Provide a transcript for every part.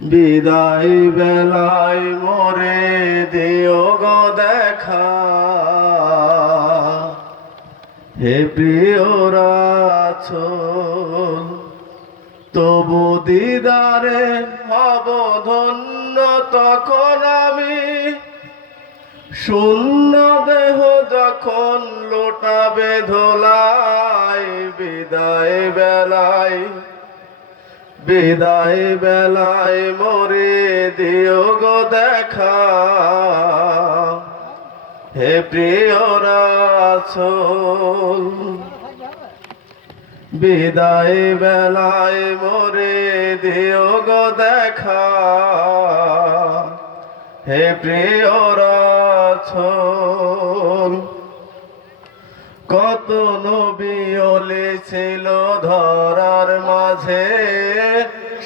বিদায় বেলায় মোরে দিও গো দেখা। হে প্রিয়রাছ তবু দিদারে হব ধন্য তখন আমি শূন্য দেহ যখন লোটাবে ধোলাই বিদায় বেলায় বিদায় বেলায় মরে দিও গো দেখা। হে প্রিয় রাসূল, বিদায় বেলায় মরে দিও গো দেখা। হে প্রিয় রাসূল, কত নবী ছিল ধরার মাঝে।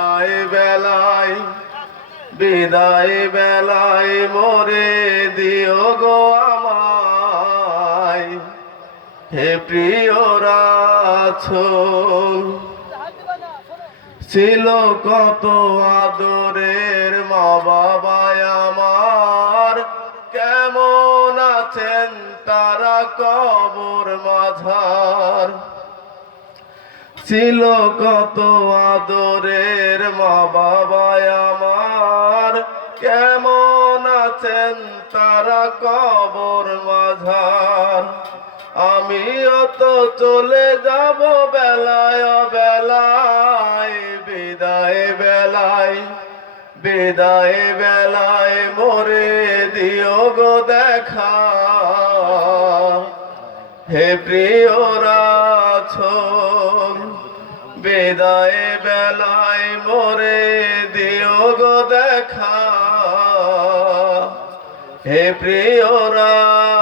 বিদায় বেলায় বিদায় বেলায় মোরে দিও গো আমায়। হে প্রিয় ছিল কত আদরের মা বাবায় আমার। কেমন আছেন তারা কবর মাঝার? ছিল কত আদরের মা বাবায় আমার। কেমন আছেন তারা কবর মাঝার। আমিও তো চলে যাব বেলায় বেলায়, বিদায় বেলায় বিদায় বেলায়। মোরে দিও গো দেখা। হে প্রিয় রাছল বিদায় বেলায় মরে দিও গো দেখা। হে প্রিয় রাছল